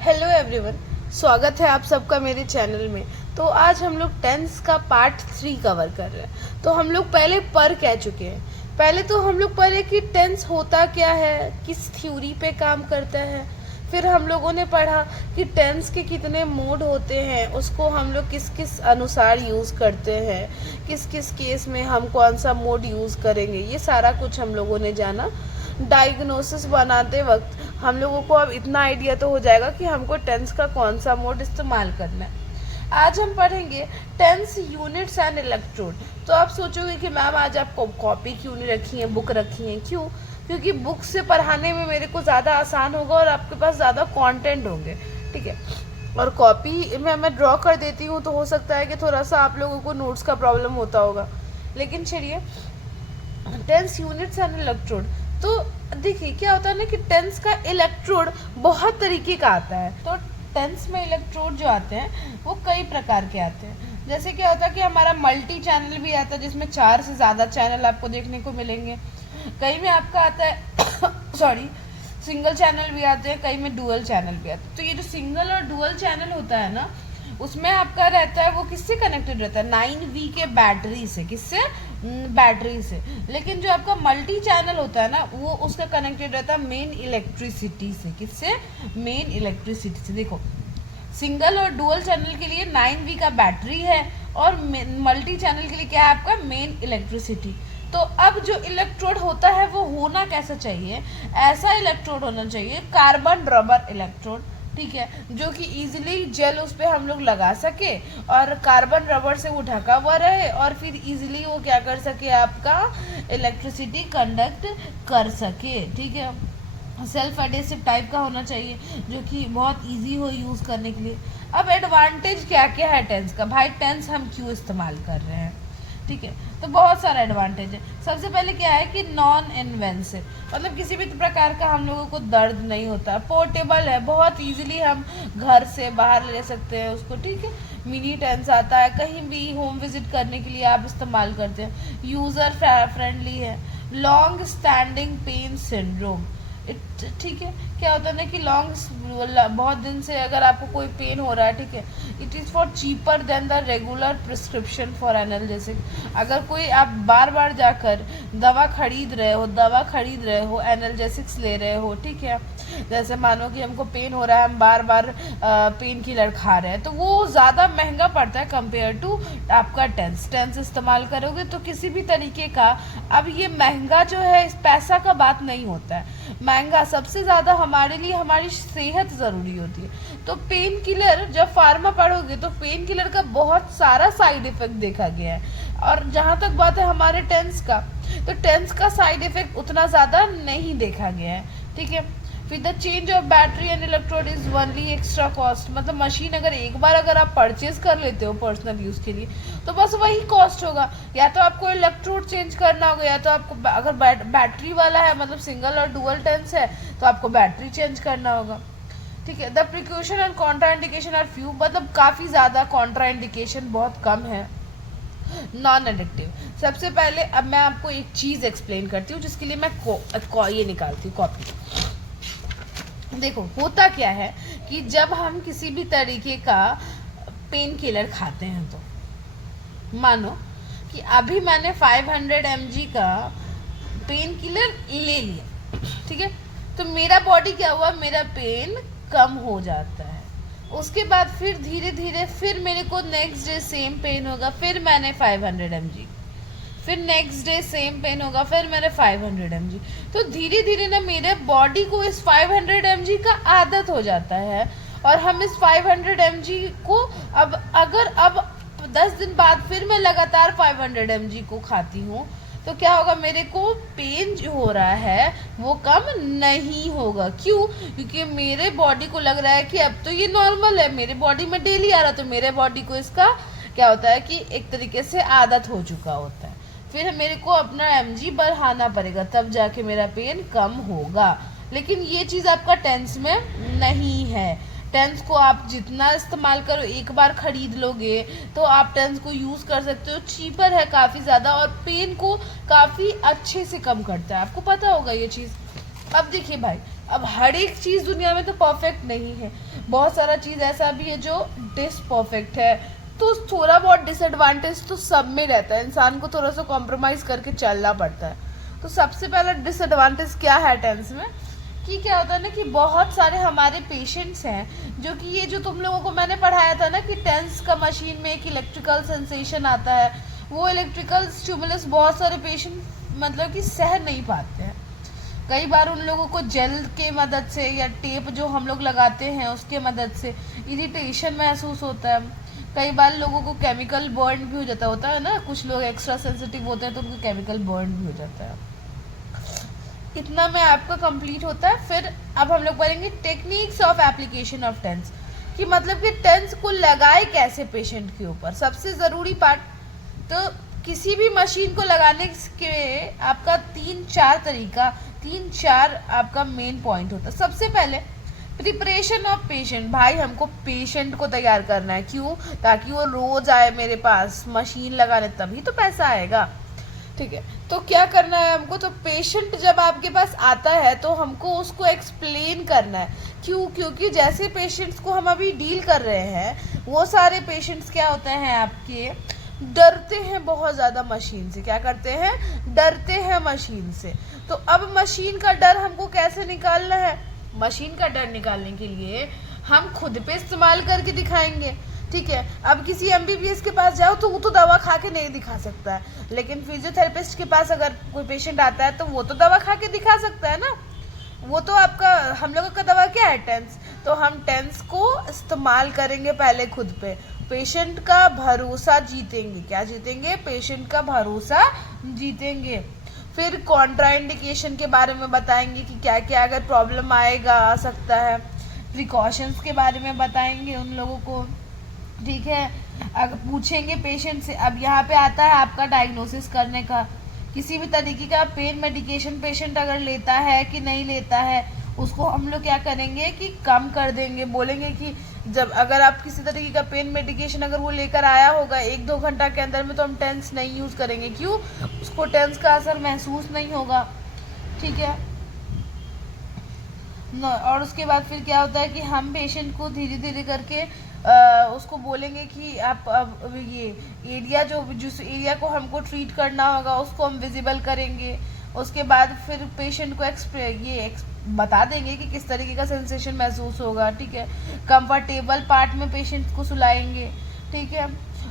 Hello everyone, स्वागत है आप सबका मेरे चैनल में। तो आज हम लोग टेंस का पार्ट 3 कवर कर रहे हैं। तो हम लोग पहले पर कह चुके हैं। पहले तो हम लोग पढ़े कि टेंस होता क्या है, किस थ्योरी पे काम करता है। फिर हम लोगों ने पढ़ा कि टेंस के कितने मोड होते हैं, उसको हम लोग किस किस अनुसार यूज़ करते हैं, किस किस केस में हम कौन सा मोड यूज़ करेंगे, ये सारा कुछ हम लोगों ने जाना। डायग्नोसिस बनाते वक्त हम लोगों को अब इतना आइडिया तो हो जाएगा कि हमको टेंस का कौन सा मोड इस्तेमाल करना है। आज हम पढ़ेंगे टेंस यूनिट्स एंड इलेक्ट्रोड। तो आप सोचोगे कि मैम आज आप कॉपी क्यों नहीं रखी है, बुक रखी है, क्यों? क्योंकि बुक से पढ़ाने में मेरे को ज़्यादा आसान होगा और आपके पास ज़्यादा कंटेंट होंगे, ठीक है। और कॉपी में मैं ड्रॉ कर देती हूँ तो हो सकता है कि थोड़ा सा आप लोगों को नोट्स का प्रॉब्लम होता होगा। लेकिन चलिए, टेंस यूनिट्स एंड इलेक्ट्रोड। तो देखिए क्या होता है ना कि टेंस का इलेक्ट्रोड बहुत तरीके का आता है। तो टेंस में इलेक्ट्रोड जो आते हैं वो कई प्रकार के आते हैं। जैसे क्या होता है कि हमारा मल्टी चैनल भी आता है, जिसमें 4 से ज़्यादा चैनल आपको देखने को मिलेंगे। कई में आपका आता है सॉरी सिंगल चैनल भी आते हैं, कई में डुअल चैनल भी आते हैं। तो ये जो सिंगल और डुअल चैनल होता है ना, उसमें आपका रहता है वो किससे कनेक्टेड रहता है? 9V के बैटरी से। किससे? बैटरी से। लेकिन जो आपका मल्टी चैनल होता है ना, वो उसका कनेक्टेड रहता है मेन इलेक्ट्रिसिटी से। किससे? मेन इलेक्ट्रिसिटी से। देखो, सिंगल और डुअल चैनल के लिए 9V का बैटरी है और मल्टी चैनल के लिए क्या है आपका? Main electricity. तो अब जो इलेक्ट्रोड होता है वो होना कैसा चाहिए? ऐसा इलेक्ट्रोड होना चाहिए, कार्बन रबर इलेक्ट्रोड, ठीक है, जो कि इजीली जेल उस पर हम लोग लगा सके और कार्बन रबर से वो ढका हुआ रहे और फिर इजीली वो क्या कर सके, आपका इलेक्ट्रिसिटी कंडक्ट कर सके, ठीक है। सेल्फ एडेसिव टाइप का होना चाहिए जो कि बहुत इजी हो यूज़ करने के लिए। अब एडवांटेज क्या क्या है टेंस का? भाई टेंस हम क्यों इस्तेमाल कर रहे हैं, ठीक है। तो बहुत सारा एडवांटेज है। सबसे पहले क्या है कि नॉन इन्वेंसिव, मतलब किसी भी प्रकार का हम लोगों को दर्द नहीं होता। पोर्टेबल है, बहुत इजीली हम घर से बाहर ले सकते हैं उसको, ठीक है। मिनी टेंस आता है, कहीं भी होम विजिट करने के लिए आप इस्तेमाल करते हैं। यूज़र फ्रेंडली है। लॉन्ग स्टैंडिंग पेन सिंड्रोम, ठीक है। क्या होता है ना कि बहुत दिन से अगर आपको कोई पेन हो रहा है, ठीक है, it is for cheaper than the regular prescription for analgesic. अगर कोई आप बार बार जाकर दवा खरीद रहे हो, एनाल्जेसिक्स ले रहे हो, ठीक है। जैसे मानो कि हमको पेन हो रहा है, हम बार बार पेन किलर खा रहे हैं, तो वो ज़्यादा महंगा पड़ता है कंपेयर टू आपका टेंस इस्तेमाल करोगे तो किसी भी तरीके का। अब ये महंगा जो है, इस पैसा का बात नहीं होता है। महंगा सबसे ज़्यादा हमारे लिए हमारी सेहत ज़रूरी होती है। तो पेन किलर जब फार्मा पढ़ोगे तो पेन किलर का बहुत सारा साइड इफेक्ट देखा गया है। और जहाँ तक बात है हमारे टेंस का, तो टेंस का साइड इफेक्ट उतना ज़्यादा नहीं देखा गया है, ठीक है। फिर the change of battery and electrode is only extra cost, मतलब मशीन अगर आप परचेज कर लेते हो पर्सनल यूज़ के लिए तो बस वही कॉस्ट होगा। या तो आपको इलेक्ट्रोड चेंज करना होगा, या तो आपको अगर बैटरी वाला है, मतलब सिंगल और डुअल टेंस है, तो आपको बैटरी चेंज करना होगा, ठीक है। The precaution and contraindication are few, मतलब काफ़ी ज़्यादा कॉन्ट्रा इंडिकेशन बहुत कम है। नॉन एडिक्टिव, सबसे पहले अब मैं आपको एक चीज़ एक्सप्लेन करती हूँ जिसके लिए मैं ये निकालती हूँ कॉपी। देखो होता क्या है कि जब हम किसी भी तरीके का पेन किलर खाते हैं, तो मानो कि अभी मैंने 500 mg का पेन किलर ले लिया, ठीक है। तो मेरा बॉडी क्या हुआ, मेरा पेन कम हो जाता है। उसके बाद फिर धीरे धीरे फिर मेरे को नेक्स्ट डे सेम पेन होगा, फिर मैंने 500 mg, फिर नेक्स्ट डे सेम पेन होगा, फिर मेरे 500 mg। तो धीरे धीरे ना मेरे बॉडी को इस 500 mg का आदत हो जाता है। और हम इस 500 mg को अब 10 दिन बाद फिर मैं लगातार 500 mg को खाती हूँ, तो क्या होगा, मेरे को पेन जो हो रहा है वो कम नहीं होगा। क्यों? क्योंकि मेरे बॉडी को लग रहा है कि अब तो ये नॉर्मल है, मेरे बॉडी में डेली आ रहा, तो मेरे बॉडी को इसका क्या होता है कि एक तरीके से आदत हो चुका होता है। फिर मेरे को अपना mg बढ़ाना पड़ेगा, तब जाके मेरा पेन कम होगा। लेकिन ये चीज़ आपका टेंस में नहीं है। टेंस को आप जितना इस्तेमाल करो, एक बार खरीद लोगे तो आप टेंस को यूज़ कर सकते हो। चीपर है काफ़ी ज़्यादा और पेन को काफ़ी अच्छे से कम करता है, आपको पता होगा ये चीज़। अब देखिए भाई, अब हर एक चीज़ दुनिया में तो परफेक्ट नहीं है, बहुत सारा चीज़ ऐसा भी है जो डिसपरफेक्ट है। तो थोड़ा बहुत डिसएडवांटेज तो सब में रहता है, इंसान को थोड़ा सा कॉम्प्रोमाइज़ करके चलना पड़ता है। तो सबसे पहला डिसएडवांटेज क्या है टेंस में, कि क्या होता है ना कि बहुत सारे हमारे पेशेंट्स हैं जो कि ये जो तुम लोगों को मैंने पढ़ाया था ना कि टेंस का मशीन में एक इलेक्ट्रिकल सेंसेशन आता है, वो इलेक्ट्रिकल स्टिमुलस बहुत सारे पेशेंट मतलब कि सह नहीं पाते हैं। कई बार उन लोगों को जेल के मदद से या टेप जो हम लोग लगाते हैं उसके मदद से इरिटेशन महसूस होता है। कई बार लोगों को केमिकल बर्न भी हो जाता होता है ना, कुछ लोग एक्स्ट्रा सेंसिटिव होते हैं तो उनको केमिकल बर्न भी हो जाता है। इतना में आपका कंप्लीट होता है। फिर अब हम लोग पढ़ेंगे techniques of application of TENS, कि मतलब कि टेंस को लगाए कैसे पेशेंट के ऊपर। सबसे ज़रूरी पार्ट, तो किसी भी मशीन को लगाने के आपका तीन चार आपका मेन पॉइंट होता है। सबसे पहले प्रिपरेशन ऑफ पेशेंट, भाई हमको पेशेंट को तैयार करना है, क्यों? ताकि वो रोज आए मेरे पास मशीन लगाने, तभी तो पैसा आएगा। ठीक है, तो क्या करना है हमको, तो पेशेंट जब आपके पास आता है तो हमको उसको एक्सप्लेन करना है। क्यों? क्योंकि जैसे पेशेंट्स को हम अभी डील कर रहे हैं वो सारे पेशेंट्स क्या होते हैं आपके, डरते हैं बहुत ज़्यादा मशीन से। क्या करते हैं? डरते हैं मशीन से। तो अब मशीन का डर हमको कैसे निकालना है? मशीन का डर निकालने के लिए हम खुद पे इस्तेमाल करके दिखाएंगे। ठीक है, अब किसी एमबीबीएस के पास जाओ तो वो तो दवा खा के नहीं दिखा सकता है, लेकिन फिजियोथेरेपिस्ट के पास अगर कोई पेशेंट आता है तो वो तो दवा खा के दिखा सकता है ना। वो तो आपका, हम लोगों का दवा क्या है? टेंस। तो हम टेंस को इस्तेमाल करेंगे पहले खुद पे, पेशेंट का भरोसा जीतेंगे। क्या जीतेंगे? पेशेंट का भरोसा जीतेंगे। फिर कॉन्ट्राइंडिकेशन के बारे में बताएंगे कि क्या क्या अगर प्रॉब्लम आएगा आ सकता है। प्रिकॉशंस के बारे में बताएंगे उन लोगों को। ठीक है, अगर पूछेंगे पेशेंट से। अब यहाँ पे आता है आपका डायग्नोसिस करने का। किसी भी तरीके का पेन मेडिकेशन पेशेंट अगर लेता है कि नहीं लेता है, उसको हम लोग क्या करेंगे कि कम कर देंगे। बोलेंगे कि जब अगर आप किसी तरीके का पेन मेडिकेशन अगर वो लेकर आया होगा 1-2 घंटा के अंदर में, तो हम टेंस नहीं यूज़ करेंगे। क्यों? उसको टेंस का असर महसूस नहीं होगा। ठीक है, और उसके बाद फिर क्या होता है कि हम पेशेंट को धीरे धीरे करके उसको बोलेंगे कि आप अब ये एरिया जो जिस एरिया को हमको ट्रीट करना होगा उसको हम विजिबल करेंगे। उसके बाद फिर पेशेंट को बता देंगे कि किस तरीके का सेंसेशन महसूस होगा। ठीक है, कंफर्टेबल पार्ट में पेशेंट को सुलाएंगे। ठीक है,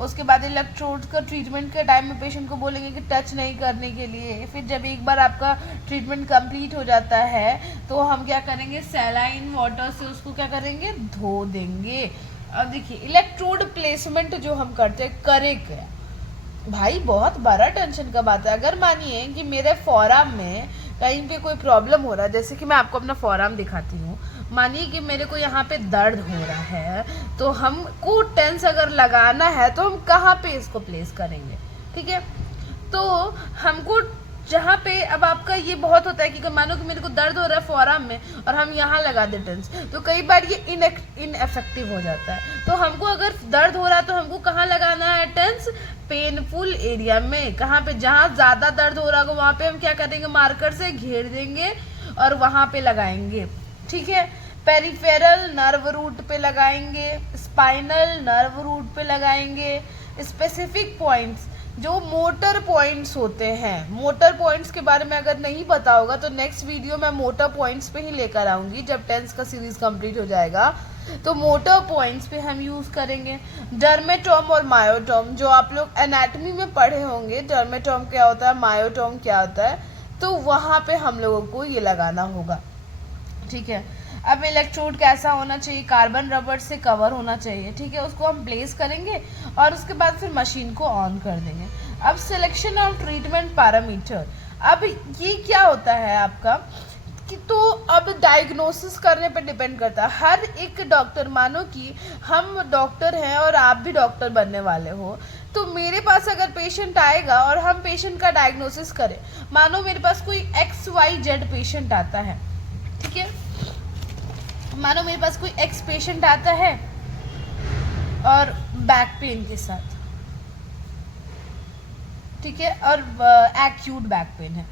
उसके बाद इलेक्ट्रोड्स का ट्रीटमेंट के टाइम में पेशेंट को बोलेंगे कि टच नहीं करने के लिए। फिर जब एक बार आपका ट्रीटमेंट कंप्लीट हो जाता है तो हम क्या करेंगे, सैलाइन वाटर से उसको क्या करेंगे, धो देंगे। अब देखिए इलेक्ट्रोड प्लेसमेंट जो हम करते हैं, करे क्या भाई, बहुत बड़ा टेंशन का बात है। अगर मानिए कि मेरे फोराम में कहीं पे कोई प्रॉब्लम हो रहा है, जैसे कि मैं आपको अपना फोराम दिखाती हूँ, मानिए कि मेरे को यहाँ पे दर्द हो रहा है, तो हमको टेंस अगर लगाना है तो हम कहाँ पे इसको प्लेस करेंगे? ठीक है, तो हमको जहाँ पे, अब आपका ये बहुत होता है कि मानो कि मेरे को दर्द हो रहा है फोराम में और हम यहाँ लगा दे टेंस, तो कई बार ये इनएफेक्टिव हो जाता है। तो हमको अगर दर्द हो रहा है तो हमको कहाँ लगाना है टेंस? पेनफुल एरिया में। कहाँ पे? जहाँ ज़्यादा दर्द हो रहा होगा वहाँ पे हम क्या करेंगे, मार्कर से घेर देंगे और वहाँ पे लगाएंगे। ठीक है, पेरिफेरल नर्व रूट पे लगाएंगे, स्पाइनल नर्व रूट पे लगाएंगे। स्पेसिफिक पॉइंट्स जो मोटर पॉइंट्स होते हैं, मोटर पॉइंट्स के बारे में अगर नहीं पता होगा तो नेक्स्ट वीडियो मैं मोटर पॉइंट्स पे ही लेकर आऊँगी जब टेंस का सीरीज कंप्लीट हो जाएगा। तो मोटर पॉइंट्स पे हम यूज़ करेंगे। डर्मेटोम और मायोटोम जो आप लोग एनाटॉमी में पढ़े होंगे, डर्मेटोम क्या होता है, मायोटोम क्या होता है, तो वहाँ पे हम लोगों को ये लगाना होगा। ठीक है, अब इलेक्ट्रोड कैसा होना चाहिए, कार्बन रबर से कवर होना चाहिए। ठीक है, उसको हम प्लेस करेंगे और उसके बाद फिर मशीन को ऑन कर देंगे। अब सिलेक्शन ऑफ ट्रीटमेंट पैरामीटर, अब ये क्या होता है आपका कि तो अब डायग्नोसिस करने पे डिपेंड करता है। हर एक डॉक्टर, मानो कि हम डॉक्टर हैं और आप भी डॉक्टर बनने वाले हो, तो मेरे पास अगर पेशेंट आएगा और हम पेशेंट का डायग्नोसिस करें, मानो मेरे पास कोई XYZ पेशेंट आता है। ठीक है, मानो मेरे पास कोई एक्स पेशेंट आता है और बैक पेन के साथ, ठीक है, और एक्यूट बैक पेन है,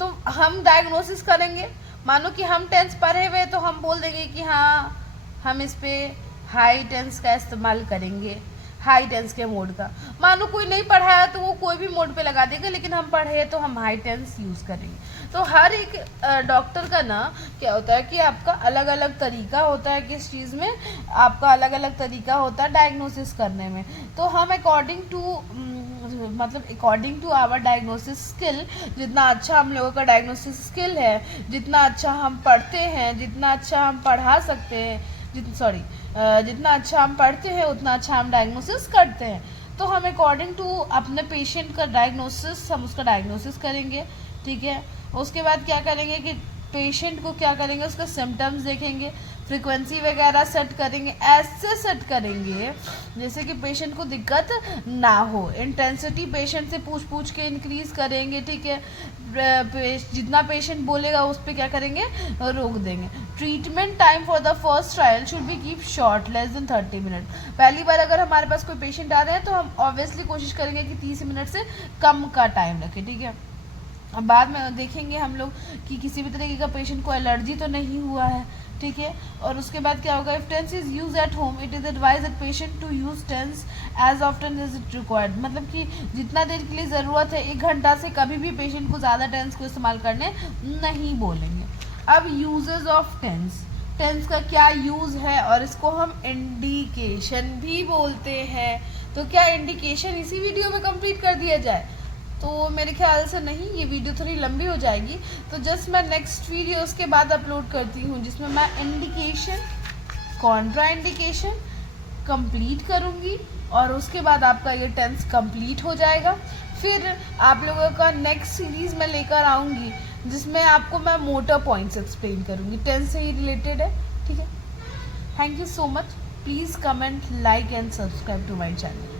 तो हम डायग्नोसिस करेंगे। मानो कि हम टेंस पढ़े हुए तो हम बोल देंगे कि हाँ हम इस पे हाई टेंस का इस्तेमाल करेंगे, हाई टेंस के मोड का। मानो कोई नहीं पढ़ा है तो वो कोई भी मोड पे लगा देगा, लेकिन हम पढ़े हैं तो हम हाई टेंस यूज़ करेंगे। तो हर एक डॉक्टर का ना क्या होता है कि आपका अलग अलग तरीका होता है, किस चीज़ में आपका अलग अलग तरीका होता है डायग्नोसिस करने में। तो हम according to our diagnosis skill, जितना अच्छा हम लोगों का डायग्नोसिस स्किल है, जितना अच्छा हम पढ़ते हैं, जितना अच्छा हम पढ़ा सकते हैं, जितना अच्छा हम पढ़ते हैं उतना अच्छा हम डायग्नोसिस करते हैं। तो हम अकॉर्डिंग टू अपने पेशेंट का डायग्नोसिस हम उसका डायग्नोसिस करेंगे, ठीक है। उसके बाद क्या करेंगे कि पेशेंट को क्या करेंगे, उसका सिम्टम्स देखेंगे, फ्रीक्वेंसी वगैरह सेट करेंगे, ऐसे सेट करेंगे जैसे कि पेशेंट को दिक्कत ना हो। इंटेंसिटी पेशेंट से पूछ के इंक्रीज करेंगे, ठीक है। जितना पेशेंट बोलेगा उस पर क्या करेंगे, रोक देंगे। Treatment time for the first trial should be keep short, less than 30 minute. पहली बार अगर हमारे पास कोई पेशेंट आ रहे हैं तो हम ऑब्वियसली कोशिश करेंगे कि 30 मिनट से कम का टाइम रखें, ठीक है। अब बाद में देखेंगे हम लोग कि किसी भी तरीके का पेशेंट को एलर्जी तो नहीं हुआ है, ठीक है। और उसके बाद क्या होगा, if TENS is use at home it is advise that patient to use TENS as often as it required. मतलब कि जितना देर के लिए ज़रूरत है, 1 घंटा से कभी भी पेशेंट को ज़्यादा टेंस को इस्तेमाल करने नहीं बोलेंगे। अब यूजेस ऑफ टेंस, टेंस का क्या यूज़ है, और इसको हम इंडिकेशन भी बोलते हैं। तो क्या इंडिकेशन इसी वीडियो में कंप्लीट कर दिया जाए? तो मेरे ख्याल से नहीं, ये वीडियो थोड़ी लंबी हो जाएगी। तो जस्ट मैं नेक्स्ट वीडियो उसके बाद अपलोड करती हूँ, जिसमें मैं इंडिकेशन, कॉन्ट्रा इंडिकेशन कंप्लीट करूँगी, और उसके बाद आपका ये टेंस कंप्लीट हो जाएगा। फिर आप लोगों का नेक्स्ट सीरीज़ में लेकर आऊँगी, जिसमें आपको मैं मोटर पॉइंट्स एक्सप्लेन करूँगी, टेंस से ही रिलेटेड है, ठीक है। Thank you so much. Please comment, like and subscribe to my channel.